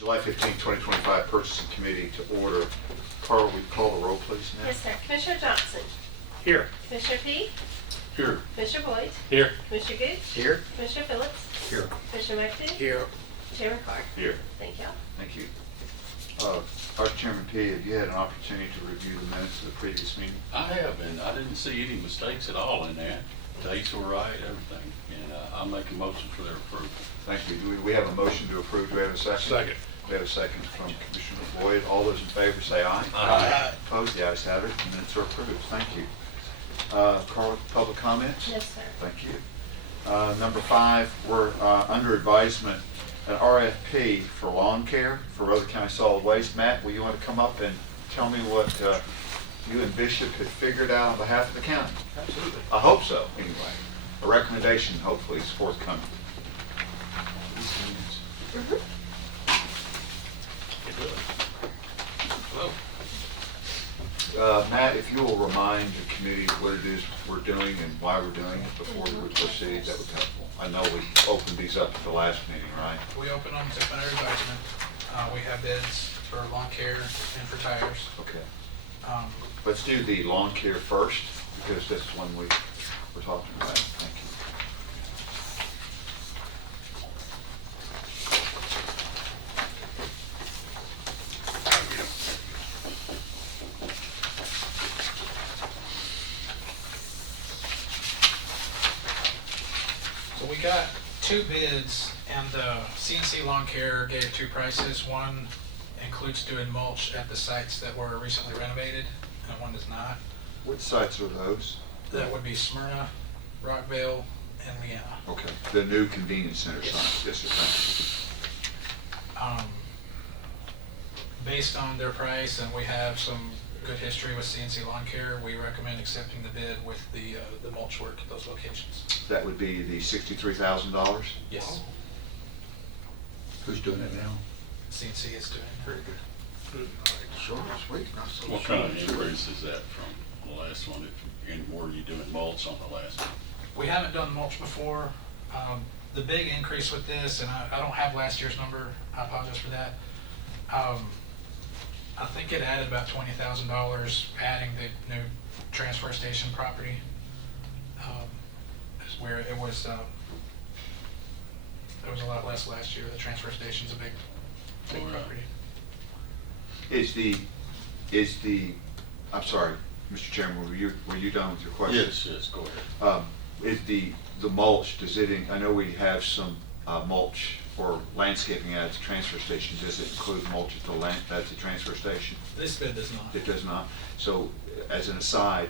July 15, 2025 Purchasing Committee to order. Carl, will you call the roll, please, now? Yes, sir. Commissioner Johnson. Here. Commissioner Peak. Here. Commissioner Boyd. Here. Commissioner Gooch. Here. Commissioner Phillips. Here. Commissioner McPhee. Here. Chairman Carr. Here. Thank you. Thank you. Vice Chairman P, have you had an opportunity to review the minutes of the previous meeting? I have, and I didn't see any mistakes at all in that. Dates were right, everything, and I'll make a motion for their approval. Thank you. Do we have a motion to approve? Do we have a second? Second. We have a second from Commissioner Boyd. All those in favor say aye. Aye. Opposed? The ayes have it. The minutes are approved. Thank you. Carl, public comments? Yes, sir. Thank you. Number 5, we're under advisement, an RFP for lawn care for Rutherford County Solid Waste. Matt, will you want to come up and tell me what you and Bishop have figured out on behalf of the county? Absolutely. I hope so, anyway. A recommendation, hopefully, is forthcoming. Hello. Matt, if you will remind the committee what it is we're doing and why we're doing it before we proceed, that would be helpful. I know we opened these up at the last meeting, right? We open them to under advisement. We have bids for lawn care and for tires. Okay. Let's Let's do the lawn care first, because that's one we're talking about. Thank you. So we got 2 bids, and CNC Lawn Care gave 2 prices. One includes doing mulch at the sites that were recently renovated, and one does not. What sites are those? That would be Smyrna, Rockville, and Leanna. Okay, the new convenience center sites. Yes, sir, thank you. Based on their price, and we have some good history with CNC Lawn Care, we recommend accepting the bid with the mulch work at those locations. That would be the $63,000? Yes, Who's doing it now? CNC is doing it. Very good. Short and sweet. Not so What short kind of and sweet. increase is that from the last one? And were you doing mulch on the last one? We haven't done mulch before. The big increase with this, and I don't have last year's number, I apologize for that. I think it added about $20,000 adding the new transfer station property. Is where it was a lot less last year. The transfer station's a big Alright. property. I'm sorry, Mr. Chairman, were you done with your question? Yes, go ahead. Is the mulch, I know we have some mulch or landscaping at the transfer station. Does it include mulch at the transfer station? This bid does not. It does not. So as an aside,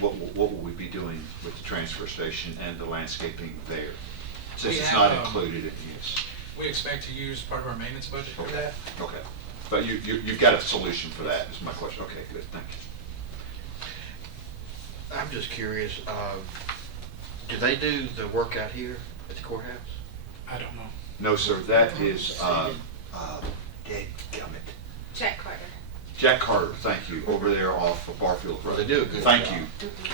what will we be doing with the transfer station and the landscaping there? Since We it's have, not included in this. We expect to use part of our maintenance budget for Okay, that. okay. But you've got a solution for that, is my question. Okay, good, thank you. I'm just curious, do they do the work out here at the courthouse? I don't know. No, sir, that is, dadgummit. Jack Carter. Jack Carter, thank you, over there off of Barfield Road. Well, they do a good Thank job.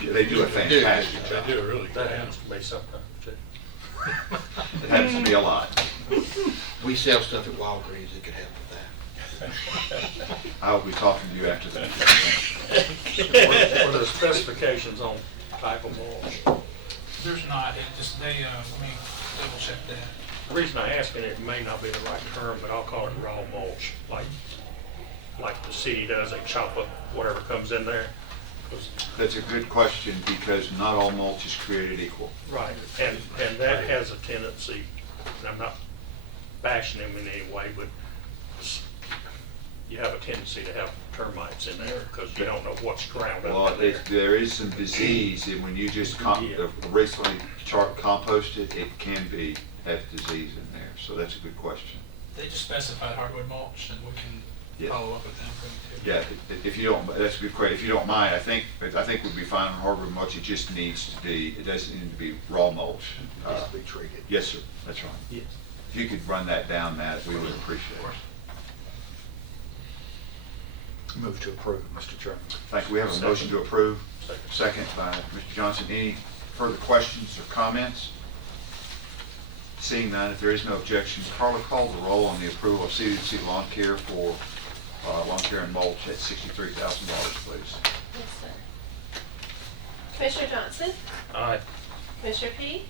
you. They do a fantastic job. They do a really good job. May sometimes, too. It happens to be a lot. We sell stuff at Walgreens that could help with that. I will be talking to you after that. What are the specifications on type of mulch? There's not. It just, let me double check that. The reason I ask, and it may not be the right term, but I'll call it raw mulch, like the city does, they chop up whatever comes in there. 'Cause- That's a good question, because not all mulch is created equal. Right, and that has a tendency, and I'm not bashing them in any way, but you have a tendency to have termites in there, because you don't know what's ground Well, up in there. there is some disease, and when you just recently composted, it can have disease in there, so that's a good question. They just specified hardwood mulch, and we can Yeah. follow up with them. Too. Yeah, if you don't, that's a good question. If you don't mind, I think we'd be fine on hardwood mulch. It just needs to be, it doesn't need to be raw mulch. It needs to be treated. Yes, sir, that's right. Yes. If you could run that down, Matt, we would appreciate it. Move to approve, Mr. Chairman. Thank you. We have a motion to approve. Second. Second by Mr. Johnson. Any further questions or comments? Seeing none, if there is no objection, Carla, call the roll on the approval of CNC Lawn Care for lawn care and mulch at $63,000, please. Yes, sir. Commissioner Johnson? Aye. Commissioner Petty?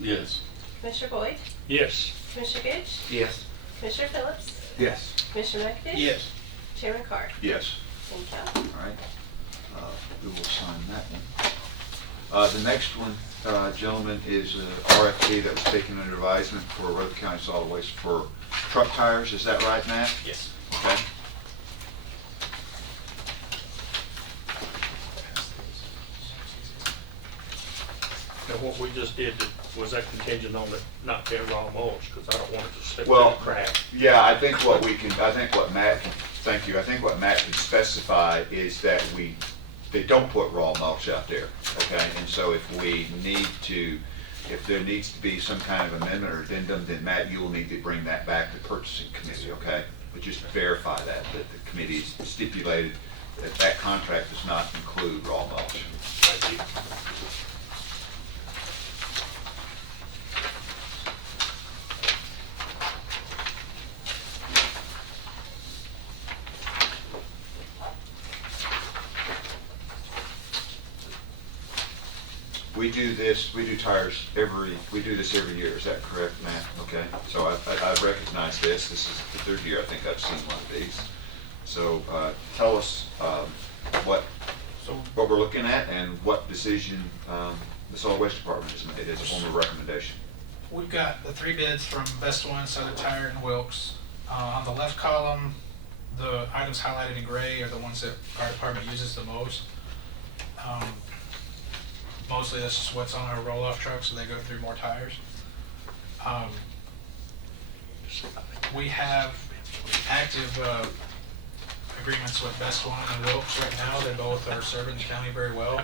Yes. Commissioner Boyd? Yes. Commissioner Gooch? Yes. Commissioner Phillips? Yes. Commissioner McAdoo? Yes. Chairman Carr? Yes. Thank you. All right. We will sign that one. The next one, gentlemen, is an RFP that was taken under advisement for Rutherford County Solid Waste for truck tires. Is that right, Matt? Yes. Okay. Now, what we just did, was that contingent on it not being raw mulch? Because I don't want it to slip through Well, the crack. yeah, I think what Matt can, thank you, I think what Matt can specify is that they don't put raw mulch out there, okay? And so if there needs to be some kind of amendment or addendum, then Matt, you will need to bring that back to purchasing committee, okay? But just verify that the committee stipulated that that contract does not include raw mulch. Thank you. We do this every year, is that correct, Matt? Okay, so I recognize this is the third year I think I've seen one of these. So tell us what we're looking at and what decision the Solid Waste Department has made as a form of recommendation. We've got the 3 bids from Best One, Southern Tire, and Wilkes. On the left column, the items highlighted in gray are the ones that our department uses the most. Mostly this is what's on our roll-off trucks, so they go through more tires. We have active agreements with Best One and Wilkes right now. They both are serving the county very well.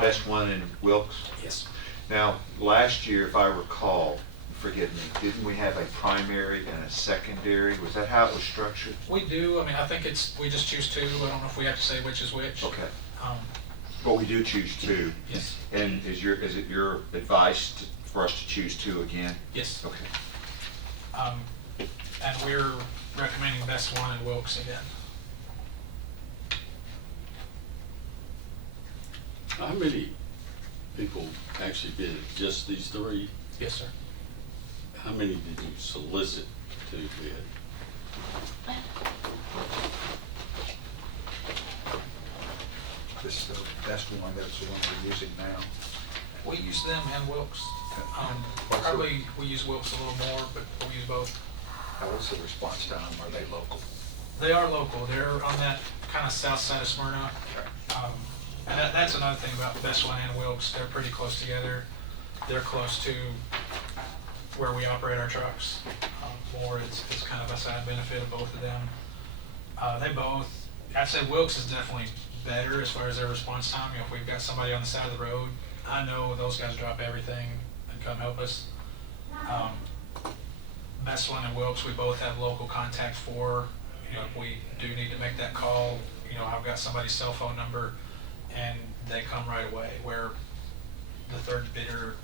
Best One in Wilkes. Yes. Now, last year, if I recall, forgive me, didn't we have a primary and a secondary? Was that how it was structured? We do. I mean, I think we just choose 2. I don't know if we have to say which is which. Okay, Um, but we do choose 2. Yes. And is it your advice for us to choose 2 again? Yes. Okay. And we're recommending Best One and Wilkes again. How many people actually bid just these 3? Yes, sir. How many did you solicit to bid? This is the best one, that's the one we're using now. We use them and Wilkes. Probably we use Wilkes a little more, but we use both. How is the response time? Are they local? They are local. They're on that kind of south side of Smyrna. And that's another thing about Best One and Wilkes. They're pretty close together. They're close to where we operate our trucks. More, it's kind of a side benefit of both of them. I'd say Wilkes is definitely better as far as their response time. You know, if we've got somebody on the side of the road, I know those guys drop everything and come help us. Best One and Wilkes, we both have local contact for. You know, if we do need to make that call, you know, I've got somebody's cell phone number and they come right away. Where the third bidder,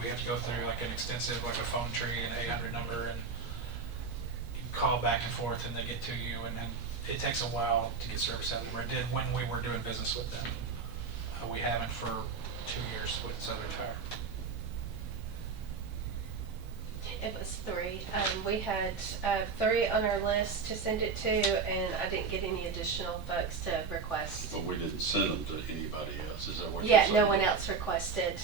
we have to go through like an extensive, like a phone tree and 800 number and you call back and forth and they get to you, and then it takes a while to get service out of them. Or it did when we were doing business with them. We haven't for 2 years with Southern Tire. It was 3. We had 3 on our list to send it to, and I didn't get any additional folks to request. But we didn't send them to anybody else, is that what you're Yeah, saying? no one else requested.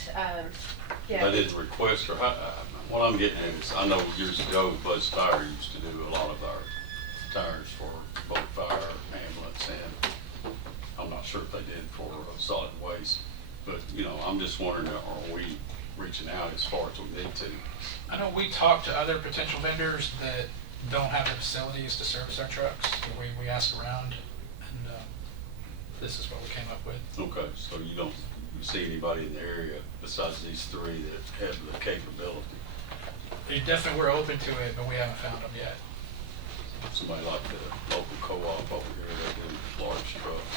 Yeah. They didn't request, or what I'm getting at is, I know years ago, Buzz Tire used to do a lot of our tires for both fire, ambulance, and I'm not sure if they did for solid waste. But, you know, I'm just wondering, are we reaching out as far as we need to? I know we talked to other potential vendors that don't have the facilities to service our trucks. We asked around, and this is what we came up with. Okay, so you see anybody in the area besides these 3 that have the capability? We definitely were open to it, but we haven't found them yet. Somebody like the local co-op over here that do large trucks.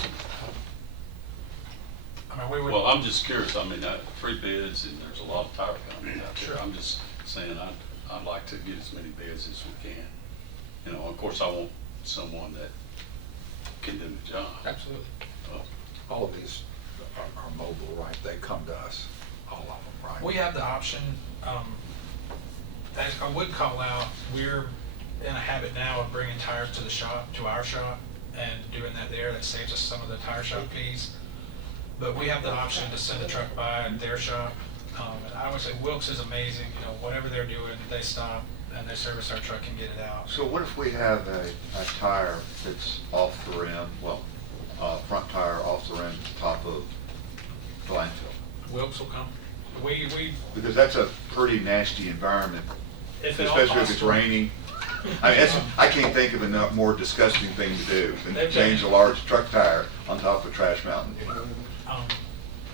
I mean, we would. Well, I'm just curious, I mean, 3 bids and there's a lot of tire companies out there. Sure. I'm just saying, I'd like to get as many bids as we can. You know, of course, I want someone that can do the job. Absolutely. All of these are mobile, right? They come to us, all of them, right? We have the option, as I would call out, we're in a habit now of bringing tires to the shop, to our shop, and doing that there. That saves us some of the tire shop fees. But we have the option to send a truck by at their shop. And I would say Wilkes is amazing, you know, whatever they're doing, they stop and they service our truck and get it out. So what if we have a tire that's off the rim, well, front tire off the rim, top of the landfill? Wilkes will come. We, Because that's a pretty nasty environment, if at all especially if it's possible- raining. I mean, I can't think of a more disgusting thing to do than They've change a done- large truck tire on top of a trash mountain.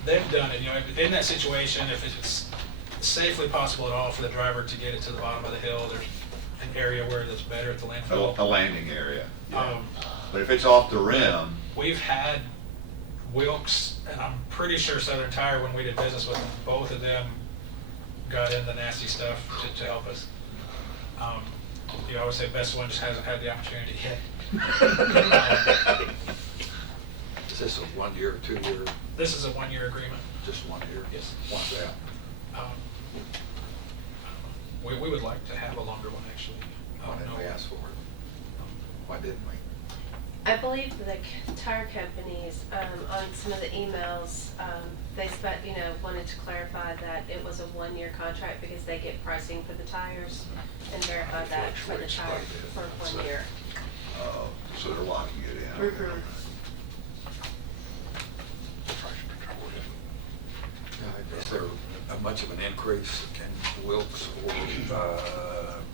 They've done it, you know, in that situation, if it's safely possible at all for the driver to get it to the bottom of the hill, there's an area where it's better at the landfill. A landing area. Yeah. Um, But if it's off the rim, We've had Wilkes, and I'm pretty sure Southern Tire, when we did business with them, both of them got in the nasty stuff to help us. You know, I would say best one just hasn't had the opportunity yet. Is this a 1 year, 2 year, This is a 1-year agreement. just 1 year? Yes. Why's that? We would like to have a longer one, actually. Why didn't we No. ask for it? Why didn't we? I believe the tire companies, on some of the emails, they wanted to clarify that it was a 1-year contract because they get pricing for the tires and verify that for the tire for 1 year. so they're locking it in. Mhm. Is there much of an increase in Wilkes or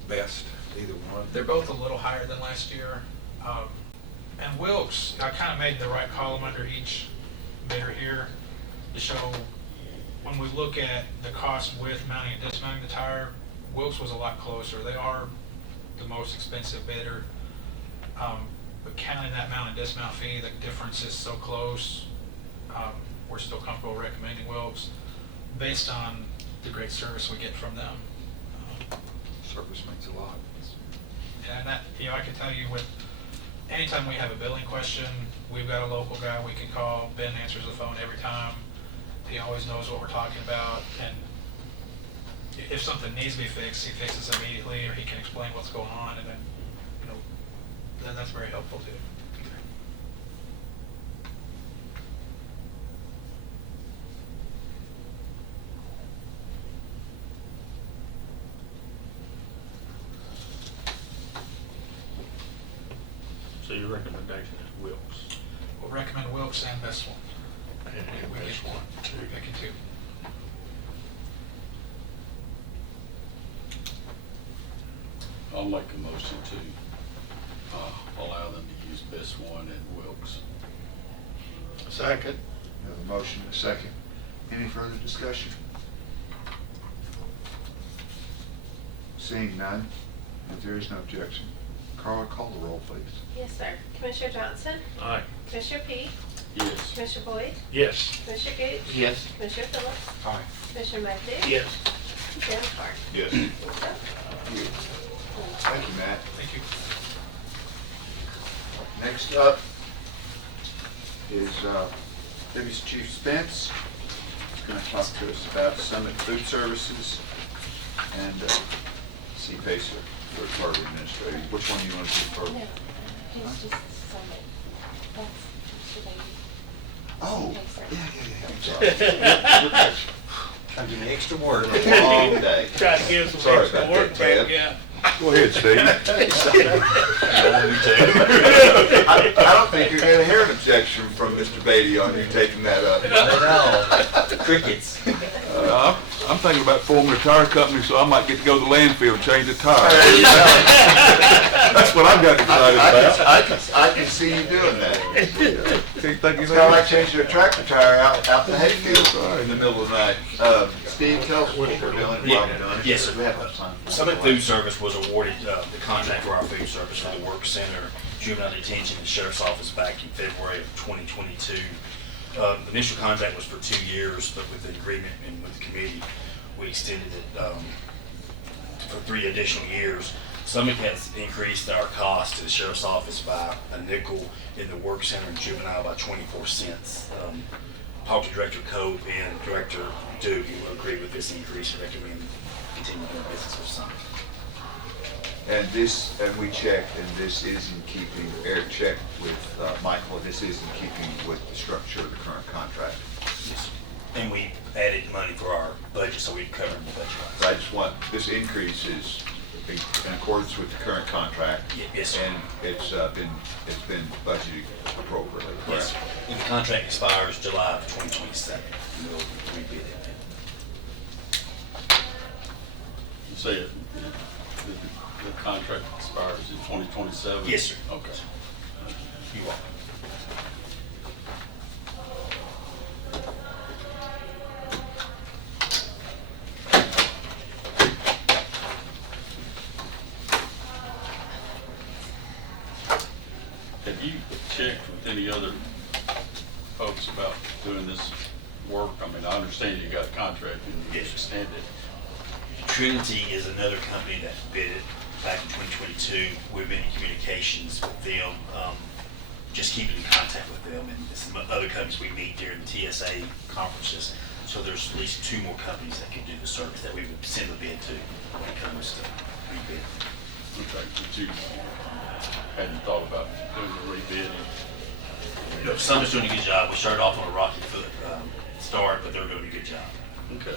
Best, either one? They're both a little higher than last year. And Wilkes, I kind of made the right column under each bidder here to show when we look at the cost with mounting and dismounting the tire, Wilkes was a lot closer. They are the most expensive bidder. But counting that mount and dismount fee, the difference is so close. We're still comfortable recommending Wilkes based on the great service we get from them. Service means a lot. And that, you know, I can tell you with, anytime we have a billing question, we've got a local guy we can call. Ben answers the phone every time. He always knows what we're talking about. And if something needs to be fixed, he fixes it immediately, or he can explain what's going on, and then, you know, then that's very helpful too. So your recommendation is Wilkes? We'll recommend Wilkes and Best One. And We Best get- One. We're picking two. I'll make a motion to allow them to use Best One and Wilkes. Second. We have a motion, a second. Any further discussion? Seeing none, if there is no objection, Carla, call the roll, please. Yes, sir. Commissioner Johnson? Aye. Commissioner Peak? Yes. Commissioner Boyd? Yes. Commissioner Gooch? Yes. Commissioner Phillips? Aye. Commissioner Matthews? Yes. Chairman Clark? Yes. Thank you, Matt. Thank you. Next up is Deputy Chief Spence. He's going to talk to us about Summit Food Services and C-PACER, third-party administrator. Which one do you want to do first? No, he's just Summit. That's Mr. Bailey. Oh, C-PACER. yeah, I'm sorry. I'm doing extra work. Long day. Try to give some Sorry extra about work that, back, Ted. yeah. Go ahead, Steve. I don't think you're gonna hear an objection from Mr. Beatty on you taking that up. No, crickets. I'm thinking about forming a tire company, so I might get to go to the landfill and change the tire. That's what I've got excited about. I can see you doing that. Can't think of It's kinda like anything. changing a tractor tire out in the hayfield in the middle of the night. Steve, tell us what we're doing, why we're doing it. Yes, sir. We have enough time. Summit Food Service was awarded the contract for our food service for the Work Center, Juvenile Detention, and Sheriff's Office back in February of 2022. The initial contract was for 2 years, but with the agreement and with the committee, we extended it 3 additional years. Summit has increased our cost to the sheriff's office by a nickel, in the work center and juvenile by 24 cents. Talked to Director Cope and Director Duke, who agree with this increase and recommend continuing doing business with Summit. And we checked, and this is in keeping, Eric checked with Michael, this is in keeping with the structure of the current contract. Yes. And we added money for our budget, so we cover the budget. So I just want, this increase is in accordance with the current contract. Yes, sir. And it's been budgeted appropriately, Yes, correct? and the contract expires July of 2027. And we'll rebid it. You say it, the contract expires in 2027? Yes, sir. Okay. You are. Have you checked with any other folks about doing this work? I mean, I understand you got a contract and you Yes. extended. Trinity is another company that bid it back in 2022. We've been in communications with them, just keeping in contact with them, and some other companies we meet during the TSA conferences. So there's at least 2 more companies that can do the service that we would send a bid to when it comes to rebid. Okay, but you hadn't thought about doing the rebid? You know, Summit's doing a good job. We started off on a rocky foot start, but they're doing a good job. Okay.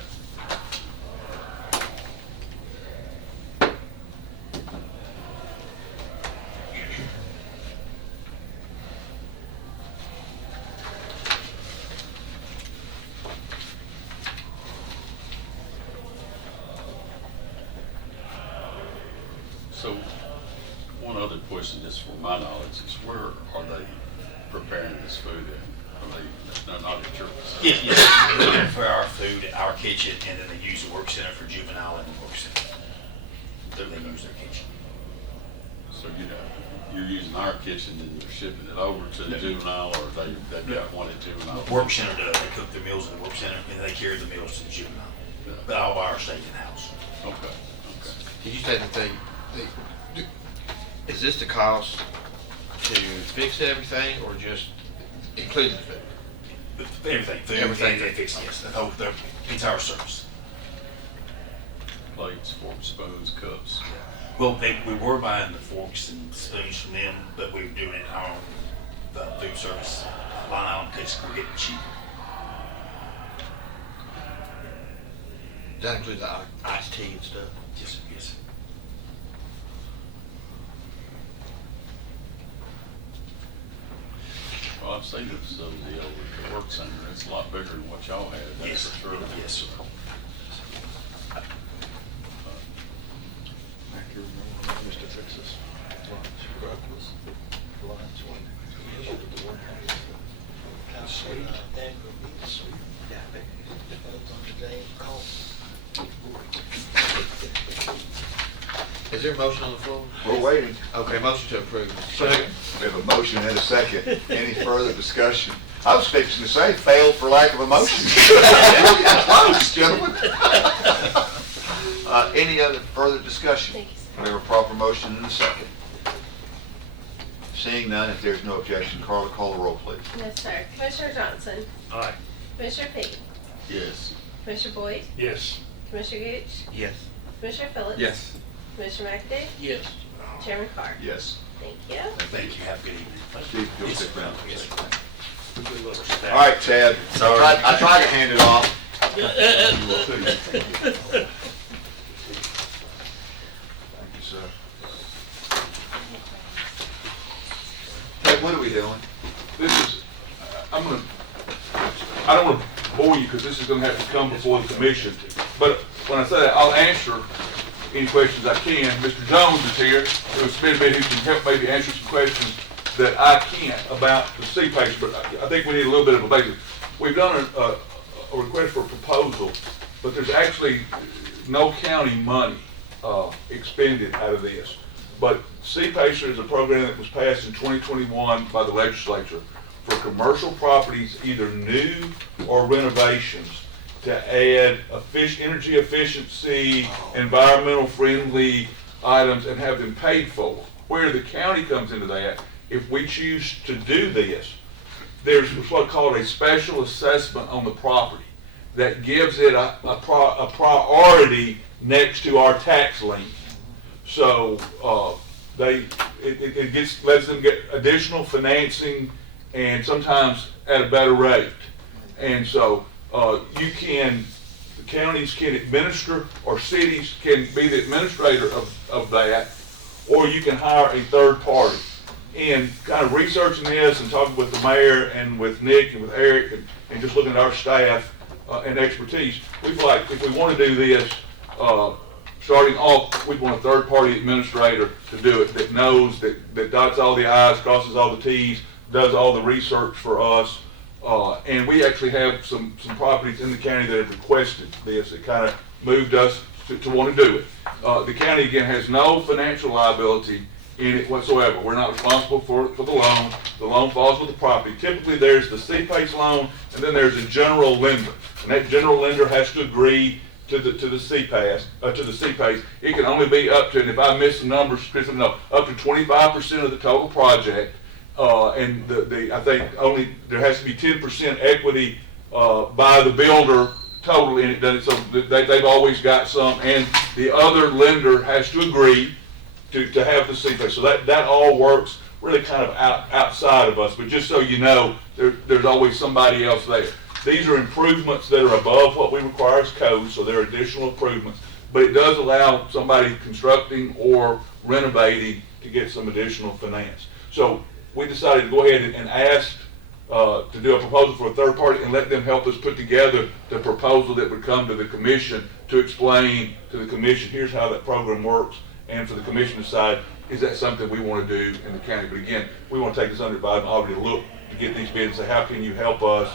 So, one other question, just for my knowledge, is where are they preparing this food at? Are they're not at your facility? Yes, yes. They prepare our food at our kitchen, and then they use the work center for juvenile and the work center. Then they use their kitchen. So, you're using our kitchen and you're shipping it over to the juvenile, or they've got one at juvenile? The work center does. They cook their meals in the work center, and they carry the meals to the juvenile. Yeah. But all of ours stay in-house. Okay, okay. Did you say that is this the cost to fix everything or just including the food? But everything, food, Everything. they fix, yes, the entire service. Plates, forks, spoons, cups. Well, we were buying the forks and spoons from them, but we were doing it in our own food service line item because we're getting cheaper. That includes the iced tea and stuff? Yes, sir, yes, sir. Well, I've seen the facility over at the work center. It's a lot bigger than what y'all had. That's Yes, for sure. yes, sir. Mr. Texas, Is there a motion on the floor? We're waiting. Okay, motion to approve. Second. We have a motion and a second. Any further discussion? I was fixing to say, failed for lack of a motion. Close, gentlemen. Any other further discussion? Thank you, sir. We have a proper motion and a second. Seeing none, if there's no objection, Carla, call the roll, please. Yes, sir. Commissioner Johnson, Aye. Commissioner Pete, Yes. Commissioner Boyd, Yes. Commissioner Gooch, Yes. Commissioner Phillips. Yes. Commissioner McAdoo, Yes. Chairman Carr. Yes. Thank you. Thank you, have a good evening. Steve, go Yes, sit sir. down. Yes, sir. Good little staff. All right, Ted. Sorry. I tried to hand it off. You will too. Thank you, sir. Ted, what are we doing? This is, I don't want to bore you because this is going to have to come before the commission. But when I say that, I'll answer any questions I can. Mr. Jones is here, who's been who can help maybe answer some questions that I can't about the CPACs, but I think we need a little bit of a basis. We've done a request for a proposal, but there's actually no county money expended out of this. But CPACer is a program that was passed in 2021 by the legislature for commercial properties, either new or renovations. to add energy efficiency, environmental friendly items and have them paid for. Where the county comes into that, if we choose to do this, there's what's called a special assessment on the property that gives it a priority next to our tax lien. So it lets them get additional financing and sometimes at a better rate. And so the counties can administer, or cities can be the administrator of that, or you can hire a third party. And kind of researching this and talking with the mayor and with Nick and with Eric and just looking at our staff and expertise, we feel like if we want to do this, starting off, we want a third party administrator to do it that knows, that dots all the I's, crosses all the T's, does all the research for us. And we actually have some properties in the county that have requested this. It kind of moved us to want to do it. The county, again, has no financial liability in it whatsoever. We're not responsible for the loan. The loan falls with the property. Typically, there's the CPACE loan, and then there's a general lender. And that general lender has to agree to the CPACE. It can only be up to, and if I miss the numbers, Chris will know, up to 25% of the total project. And I think only there has to be 10% equity by the builder total in it. So they've always got some, and the other lender has to agree to have the CPACE. So that all works really kind of outside of us. But just so you know, there's always somebody else there. These are improvements that are above what we require as code, so they're additional improvements. But it does allow somebody constructing or renovating to get some additional finance. So we decided to go ahead and ask to do a proposal for a third party and let them help us put together the proposal that would come to the commission to explain to the commission, here's how that program works, and for the commission to decide, is that something we want to do in the county? But again, we want to take this under advisement, already to look to get these bids and say, how can you help us?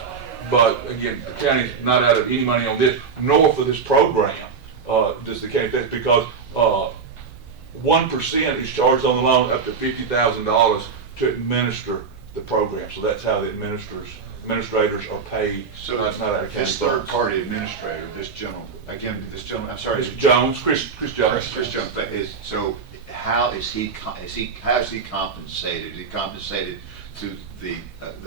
But again, the county's not out of any money on this, nor for this program does the county, that's because 1% is charged on the loan up to $50,000 to administer the program. So that's how the administrators are paid. So that's not out of county this funds. third party administrator, this gentleman, I'm sorry. It's Jones, Chris Jones. Chris Jones, so how is he compensated? Is he compensated through the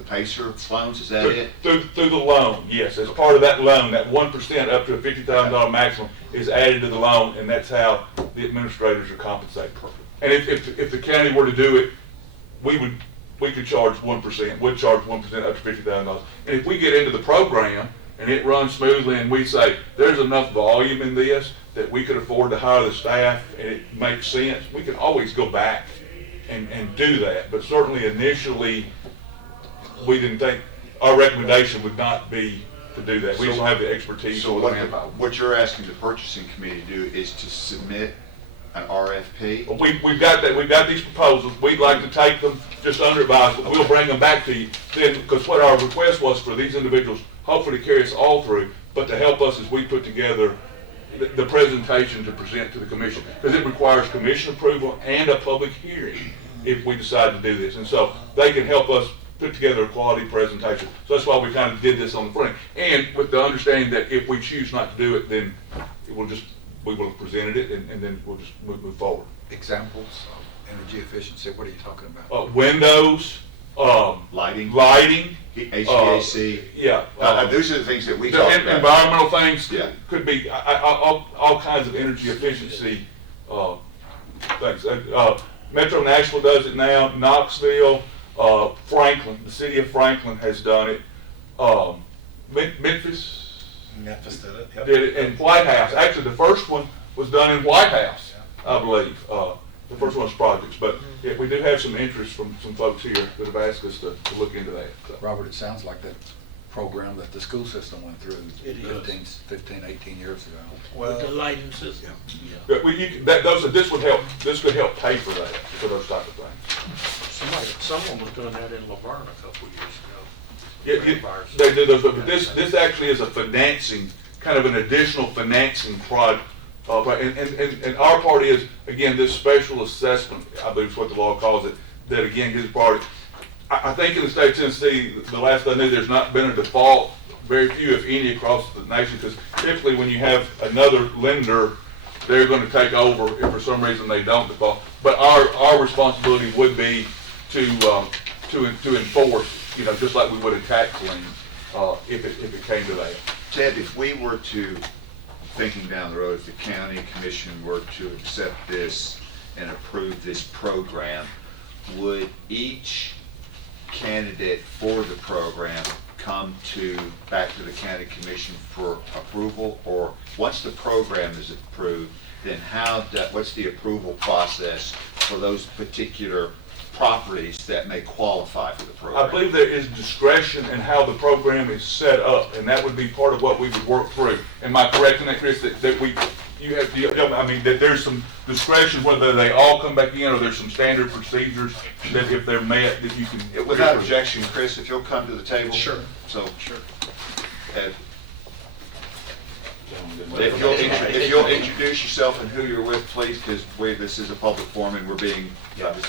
PACER loans, is that it? Through the loan, yes. As part of that loan, that 1% up to a $50,000 maximum is added to the loan, and that's how the administrators are compensated. And if the county were to do it, we could charge 1%, would charge 1% up to $50,000. And if we get into the program and it runs smoothly and we say there's enough volume in this that we could afford to hire the staff and it makes sense, we can always go back and do that. But certainly initially, we didn't think, our recommendation would not be to do that. We don't have the expertise. So what you're asking the purchasing committee to do is to submit an RFP? Well, we've got that. We've got these proposals. We'd like to take them just under advisement. We'll bring them back to you then, because what our request was for these individuals, hopefully to carry us all through, but to help us as we put together the presentation to present to the commission, because it requires commission approval and a public hearing if we decide to do this. And so they can help us put together a quality presentation. So that's why we kind of did this on the front end, and with the understanding that if we choose not to do it, then we will have presented it, and then we'll just move forward. Examples of energy efficiency, what are you talking about? Windows, Lighting, HVAC. those are the things that we talk about. Environmental things. Yeah. Could be all kinds of energy efficiency things. Metro Nashville does it now. Knoxville, Franklin, the city of Franklin has done it. Memphis did it. Yep. did it, and White House. Actually, the first one was done in White House, I believe. The first one's projects, but yeah, we do have some interest from some folks here that have asked us to look into that. So. Robert, it sounds like that program that the school system went through It is. 15, 18 years ago. Well, With the lighting system. But this would help. This could help pay for that, for those type of things. Someone was doing that in Laverne a couple of years ago. Yeah, they do those, but this actually is a financing, kind of an additional financing project. And our part is, again, this special assessment, I believe is what the law calls it, that again gives priority. I think in the state of Tennessee, the last I knew, there's not been a default very few, if any, across the nation, because typically when you have another lender, they're gonna take over if for some reason they don't default. But our responsibility would be to enforce, you know, just like we would a tax lien, if it came to that. Ted, if we were to, thinking down the road, if the county commission were to accept this and approve this program, would each candidate for the program come back to the county commission for approval? Or once the program is approved, then what's the approval process for those particular properties that may qualify for the program? I believe there is discretion in how the program is set up, and that would be part of what we would work through. Am I correct in that, Chris, that that there's some discretion whether they all come back in, or there's some standard procedures that if they're met, that you can... Without objection, Chris, if you'll come to the table. Sure. So, Sure. Ed, if you'll introduce yourself and who you're with, please, because this is a public forum and this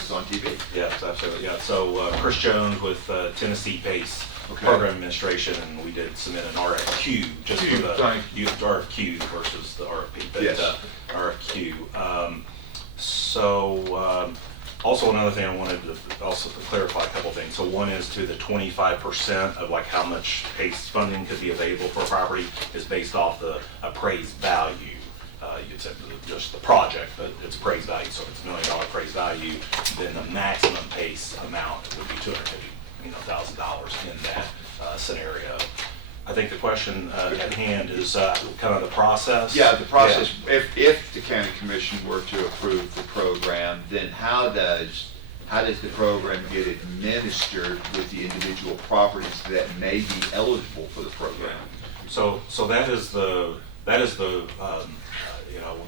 is on TV. Yes, absolutely, yeah. So Chris Jones with Tennessee PACE Okay. Program Administration, and we did submit an RFQ just for the youth RFQ versus the RFP, but Yes. RFQ. Also another thing I wanted to also clarify a couple things. So one is to the 25% of like how much PACE funding could be available for a property is based off the appraised value. You'd say just the project, but it's appraised value. So if it's $1 million appraised value, then the maximum PACE amount would be $250,000 in that scenario. I think the question at hand is kind of the process. Yeah, the process, if the county commission were to approve the program, then how does the program get administered with the individual properties that may be eligible for the program? So that is the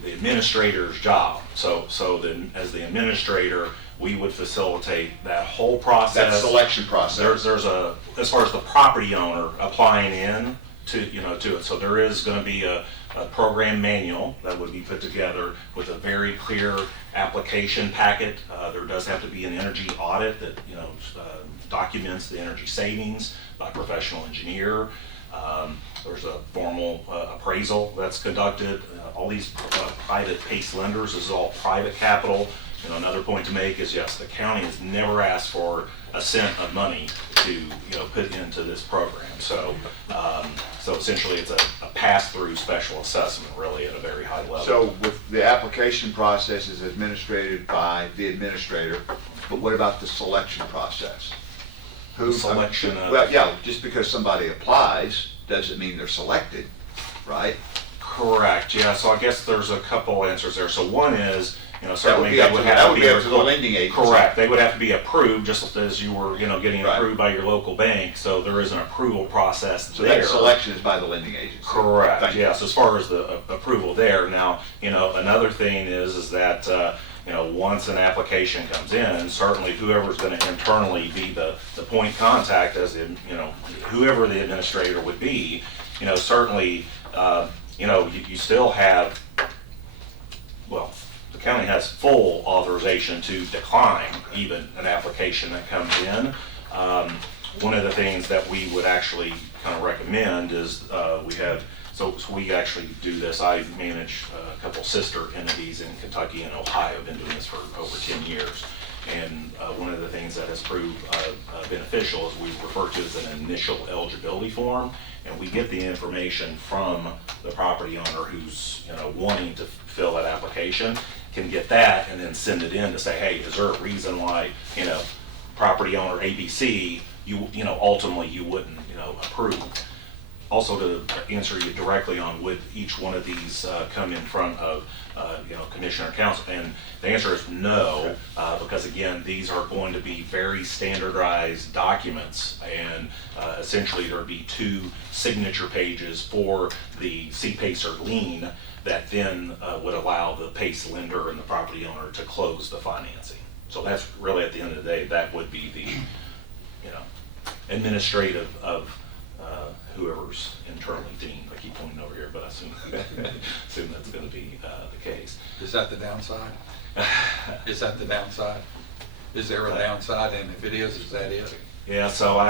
the administrator's job. So then as the administrator, we would facilitate that whole process. That selection process. There's as far as the property owner applying in to it. So there is going to be a program manual that would be put together with a very clear application packet. There does have to be an energy audit that documents the energy savings by a professional engineer. There's a formal appraisal that's conducted. All these private PACE lenders, this is all private capital. Another point to make is, yes, the county has never asked for a cent of money to put into this program. So essentially it's a pass-through special assessment, really, at a very high level. So with the application process is administered by the administrator, but what about the selection process? Selection of... Well, yeah, just because somebody applies doesn't mean they're selected, right? Correct, yeah. So I guess there's a couple answers there. So one is, That certainly would be up to the lending agency. Correct. They would have to be approved, just as you were, getting Right. approved by your local bank. So there is an approval process So there. that selection is by the lending agency. Correct. Thank you. Yes. As far as the approval there. Now, another thing is that once an application comes in, certainly whoever's going to internally be the point contact, as in whoever the administrator would be, certainly you still have, well, the county has full authorization to decline even an application that comes in. One of the things that we would actually kind of recommend is so we actually do this. I manage a couple sister entities in Kentucky and Ohio. I've been doing this for over 10 years. And one of the things that has proved beneficial is we refer to as an initial eligibility form, and we get the information from the property owner who's wanting to fill that application, can get that and then send it in to say, hey, is there a reason why property owner ABC ultimately you wouldn't approve? Also, to answer you directly on would each one of these come in front of commissioner council, and the answer is no, because again, these are going to be very standardized documents, and essentially there would be 2 signature pages for the C-PACE or lien that then would allow the PACE lender and the property owner to close the financing. So that's really, at the end of the day, that would be the administrative of whoever's internally deemed. I keep pointing over here, but I assume that's going to be the case. Is that the downside? Is that the downside? Is there a downside, and if it is that it? Yeah, so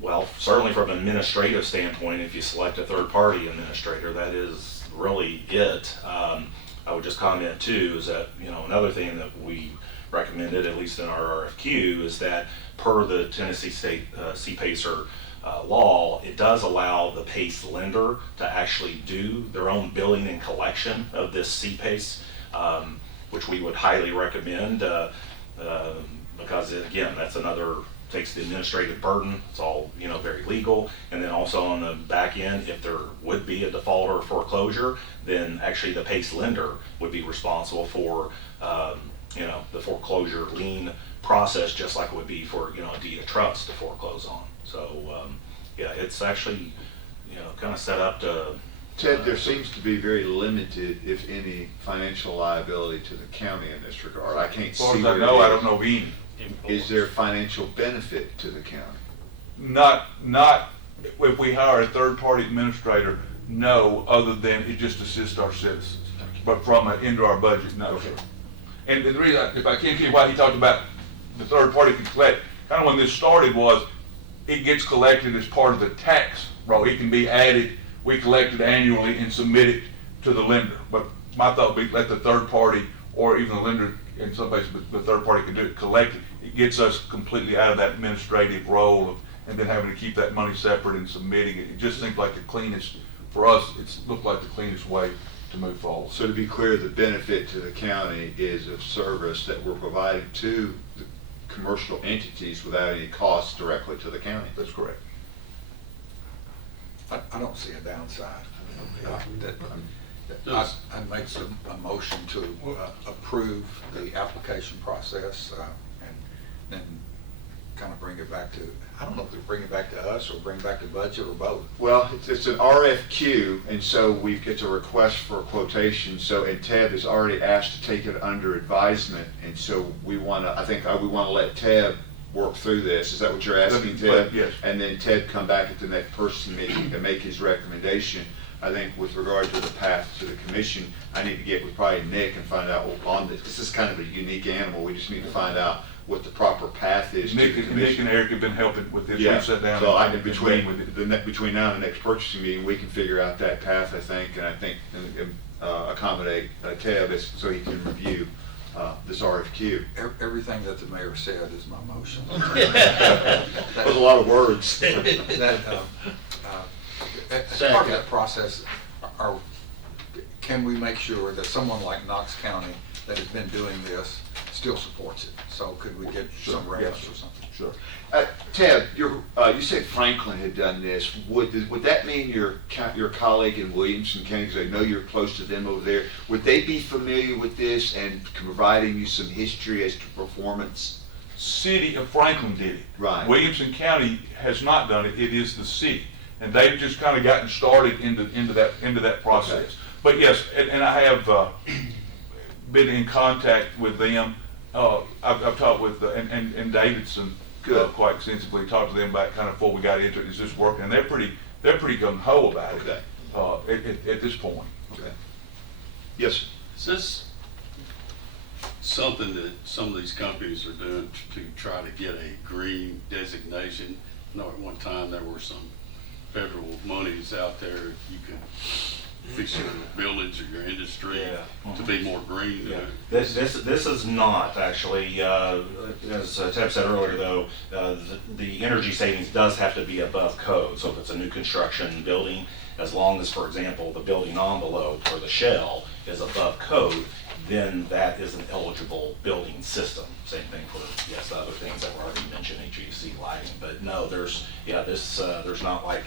Well, certainly from an administrative standpoint, if you select a third-party administrator, that is really it. I would just comment too, is that, another thing that we recommended, at least in our RFQ, is that per the Tennessee State CPACER law, it does allow the PACE lender to actually do their own billing and collection of this CPACE, which we would highly recommend because, again, that's another, takes the administrative burden. It's all, very legal. And then also on the back end, if there would be a default or foreclosure, then actually the PACE lender would be responsible for, the foreclosure lien process, just like it would be for, a deed of trust to foreclose on. So, yeah, it's actually, kind of set up to. Ted, there seems to be very limited, if any, financial liability to the county in this regard. I can't As see far as where I know, it I is. don't know of any. Is there financial benefit to the county? Not, if we hire a third-party administrator, no, other than it just assists our citizens. But from into our budget, no, sir. And the reason, if I can't keep why he talked about the third party can collect, kind of when this started was, it gets collected as part of the tax roll. It can be added, we collect it annually and submit it to the lender. But my thought would be let the third party, or even the lender in some places, but the third party can do it, collect it. It gets us completely out of that administrative role of, and then having to keep that money separate and submitting it. It just seems like the cleanest, for us, it's looked like the cleanest way to move forward. So to be clear, the benefit to the county is of service that we're providing to the commercial entities without any cost directly to the county. That's correct. I don't see a downside. I'd make a motion to approve the application process and then kind of bring it back to, I don't know if they bring it back to us or bring back to budget or both. Well, it's an RFQ, and so it's a request for a quotation, and Ted has already asked to take it under advisement, and so we want to let Ted work through this. Is that what you're asking, Ted? Yes. And then Ted come back at the next person meeting and make his recommendation. I think with regard to the path to the commission, I need to get with probably Nick and find out on this is kind of a unique animal. We just need to find out what the proper path is to the Nick commission. and Eric have been helping with this. Yeah, We've sat down so I and can, between now and the next purchasing meeting, we can figure out that path, I think, and accommodate Ted so he can review this RFQ. Everything that the mayor said is my motion. That was a lot of words. As part of that process, can we make sure that someone like Knox County that has been doing this still supports it? So could we get some grants or something? Sure. Ted, you said Franklin had done this. Would that mean your colleague in Williamson County, because I know you're close to them over there, would they be familiar with this and providing you some history as to performance? City of Franklin did it. Right. Williamson County has not done it. It is the city. And they've just kind of gotten started into that process. Okay. But yes, and I have been in contact with them. I've talked with and Davidson quite extensively. Talked to them about kind of before we got into it. Is this working? And they're pretty gung ho about it at this point. Okay. Yes, sir. Is this something that some of these companies are doing to try to get a green designation? I know at one time there were some federal monies out there, you could fix your buildings or your industry to be more green. Yeah. This is not actually, as Ted said earlier though, the energy savings does have to be above code. So if it's a new construction building, as long as, for example, the building envelope or the shell is above code, then that is an eligible building system. Same thing for, yes, the other things that were already mentioned, HVAC, lighting. But no, there's not like,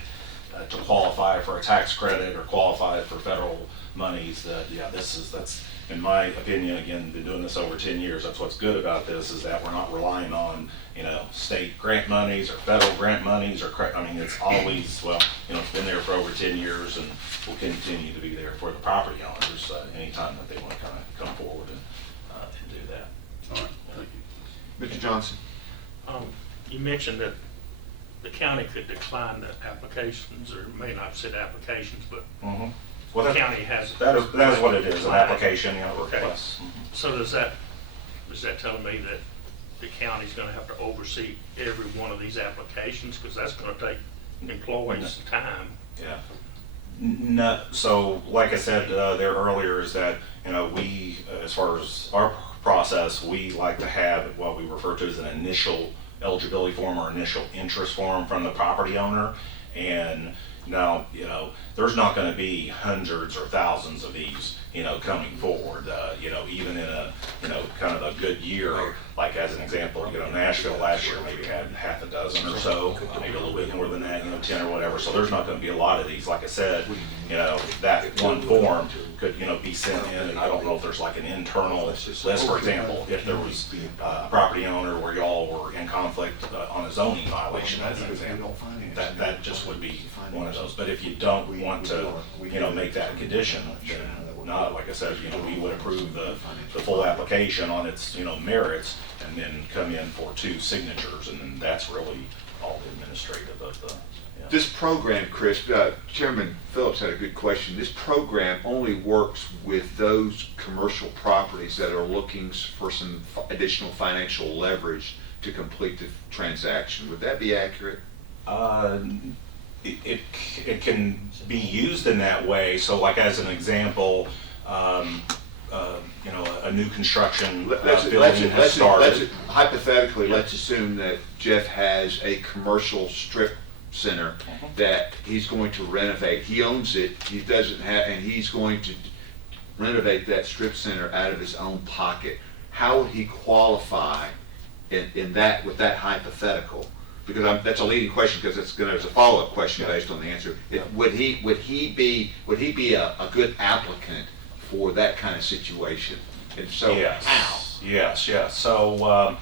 to qualify for a tax credit or qualify for federal monies, that's, in my opinion, again, been doing this over 10 years, that's what's good about this, is that we're not relying on, state grant monies or federal grant monies it's always, it's been there for over 10 years and will continue to be there for the property owners anytime that they want to kind of come forward and do that. All right, thank you. Mr. Johnson. You mentioned that the county could decline the applications, or may not have said applications, but Well, the county has. that is what it is, an application, Okay. request. So is that telling me that the county's gonna have to oversee every one of these applications, because that's gonna take employees' time. Yeah. No, so like I said there earlier, is that, we, as far as our process, we like to have what we refer to as an initial eligibility form or initial interest form from the property owner. And now, there's not gonna be hundreds or thousands of these, coming forward, even in a, kind of a good year. Like as an example, Nashville last year maybe had half a dozen or so, maybe a little bit more than that, 10 or whatever. So there's not gonna be a lot of these. Like I said, that one form could, be sent in, and I don't know if there's like an internal list, for example, if there was a property owner where y'all were in conflict on a zoning violation, as an example, that just would be one of those. But if you don't want to, make that a condition, then not, like I said, we would approve the full application on its, merits, and then come in for 2 signatures, and then that's really all the administrative of the. This program, Chris, Chairman Phillips had a good question. This program only works with those commercial properties that are looking for some additional financial leverage to complete the transaction. Would that be accurate? It can be used in that way. So like as an example, a new construction building has started. Hypothetically, let's assume that Jeff has a commercial strip center that he's going to renovate. He owns it, he doesn't have, and he's going to renovate that strip center out of his own pocket. How would he qualify in that, with that hypothetical? Because that's a leading question, because it's a follow-up question based on the answer. Would he be a good applicant for that kind of situation? And so, yes. how? Yes. So,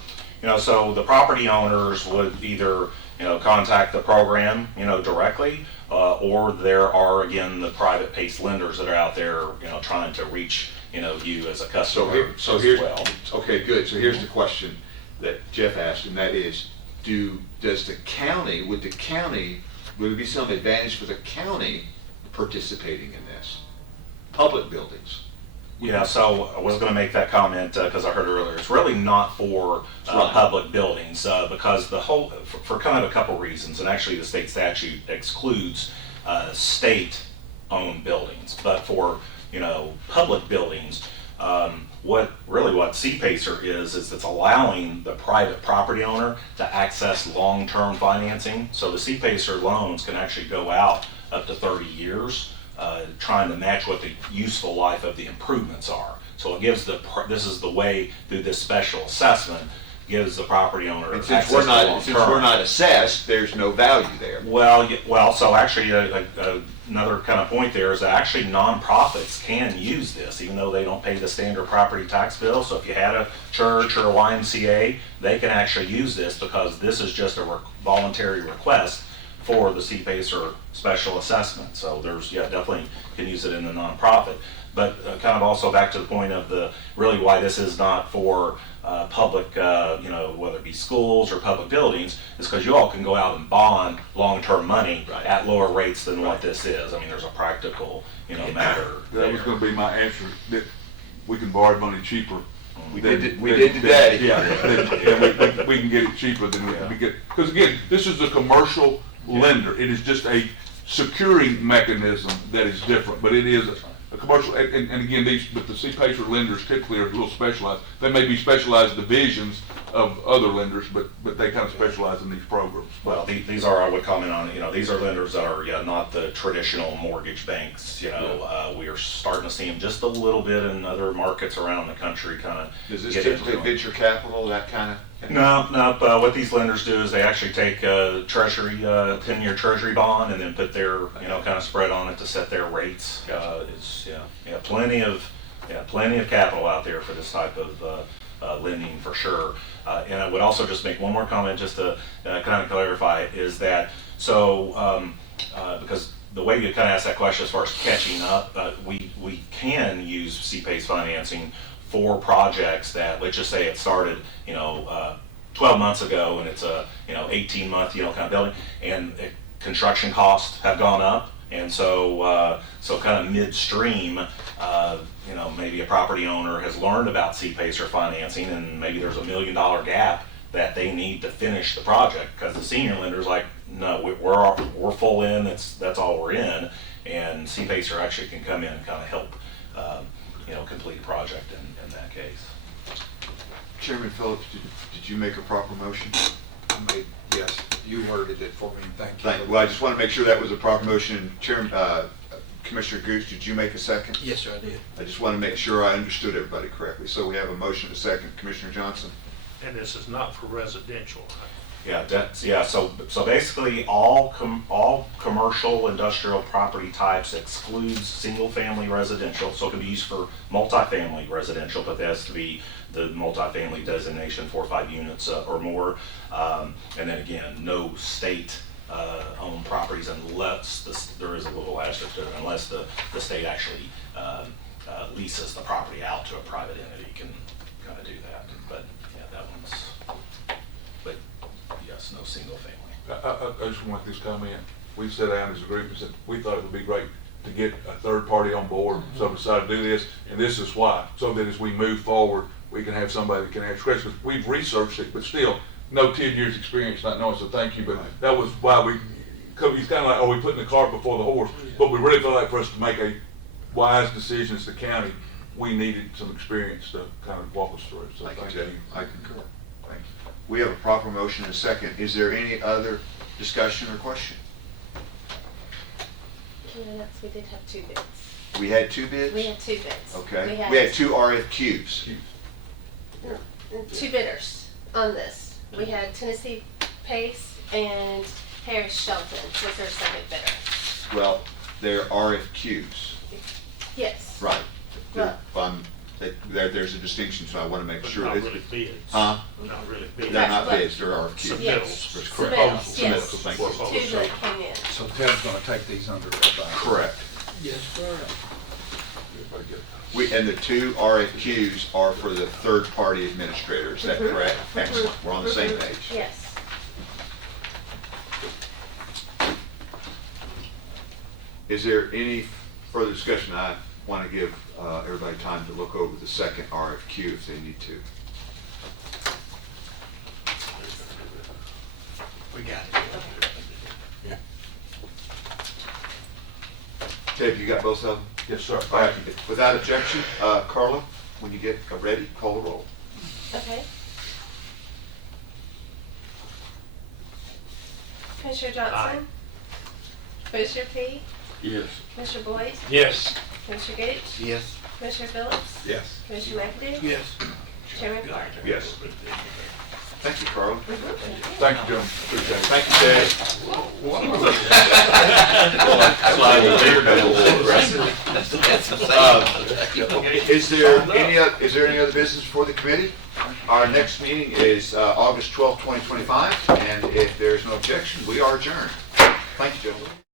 so the property owners would either, contact the program, directly, or there are, again, the private PACE lenders that are out there, trying to reach, you as a customer as well. Okay, good. So here's the question that Jeff asked, and that is, would it be some advantage for the county participating in this? Public buildings. Yeah, so I was going to make that comment because I heard earlier, it's really not for Right. public buildings because the whole, for kind of a couple reasons, and actually the state statute excludes state-owned buildings, but for, public buildings, what CPACER is it's allowing the private property owner to access long-term financing. So the CPACER loans can actually go out up to 30 years. Trying to match what the useful life of the improvements are. So it gives this is the way through this special assessment, gives the property owner And access since we're to long term. not assessed, there's no value there. Well, so actually another kind of point there is that actually nonprofits can use this, even though they don't pay the standard property tax bill. So if you had a church or a YMCA, they can actually use this because this is just a voluntary request for the CPACER special assessment. So there's, definitely can use it in the nonprofit. But kind of also back to the point of really why this is not for public, whether it be schools or public buildings, is because you all can go out and bond long-term money at lower rates than what this is. I mean, there's a practical, matter That was gonna be my answer, that we can borrow money cheaper. We did today. Yeah, we can get it cheaper than we get, because again, this is a commercial lender. It is just a securing mechanism that is different, but it is a commercial, and again, but the CPACER lenders typically are a little specialized. They may be specialized divisions of other lenders, but they kind of specialize in these programs. Well, these are, I would comment on, these are lenders that are, not the traditional mortgage banks, we are starting to see them just a little bit in other markets around the country, kind of. Does this typically venture capital, that kind of? No, what these lenders do is they actually take a treasury, 10-year treasury bond and then put their, kind of spread on it to set their rates. Plenty of capital out there for this type of lending for sure. And I would also just make one more comment just to kind of clarify is that, because the way you kind of asked that question as far as catching up, we can use CPACE financing for projects that, let's just say it started, 12 months ago and it's a, 18-month, kind of building, and construction costs have gone up. And so kind of midstream, maybe a property owner has learned about C-PACER financing, and maybe there's $1 million gap that they need to finish the project, because the senior lender's like, no, we're full in, that's all we're in, and C-PACER actually can come in and kind of help, complete the project in that case. Chairman Phillips, did you make a proper motion? Yes, you worded it for me, thank you. Well, I just want to make sure that was a proper motion. Chairman, Commissioner Goose, did you make a second? Yes, sir, I did. I just want to make sure I understood everybody correctly. So we have a motion, a second. Commissioner Johnson? And this is not for residential, right? Yeah, so basically all commercial industrial property types excludes single-family residential, so it can be used for multifamily residential, but there has to be the multifamily designation, 4 or 5 units or more. And then again, no state owned properties unless there is a little asterisk to it, unless the state actually leases the property out to a private entity, can kind of do that. But yeah, that one's, but yes, no single family. I just want this comment. We sat down as a group and said, we thought it would be great to get a third party on board, so we decided to do this, and this is why, so that as we move forward, we can have somebody that can answer questions. We've researched it, but still, no 10 years experience not knowing, so thank you, but that was why it's kind of like, are we putting the cart before the horse? But we really felt like for us to make a wise decision as the county, we needed some experience to kind of walk us through it, so Thank thank you, you. Jay. I concur. Thank you. We have a proper motion and a second. Is there any other discussion or question? Can I announce we did have 2 bids? We had 2 bids? We had 2 bids. Okay. We had 2 RFQs. 2 bidders on this. We had Tennessee Pace and Harris Shelton was their second bidder. Well, they're RFQs. Yes. Right. Well- There's a distinction, so I want to make But sure. not that- really bids. Huh? Not really bids. They're not Right, bids, they're RFQs. Submittals. Yes. That's correct. Submittals, yes. Submittals, thank you. 2 that came in. So Ted's gonna take these under advisement. Correct. Yes, sir. And the 2 RFQs are for the third-party administrator, is that correct? Excellent, we're on the same page. Yes. Is there any further discussion? I want to give everybody time to look over the second RFQ if they need to. We got it. Ted, you got both of them? Yes, sir. All right, without objection, Carla, when you get ready, call the roll. Okay. Commissioner Johnson? Commissioner P? Yes. Commissioner Boyd? Yes. Commissioner Gates? Yes. Commissioner Phillips? Yes. Commissioner McAdoo? Yes. Chairman Clark? Yes. Thank you, Carla. Thank you, gentlemen. Appreciate it. Thank you, Ted. Is there any other business before the committee? Our next meeting is August 12th, 2025, and if there's no objection, we are adjourned. Thank you, gentlemen.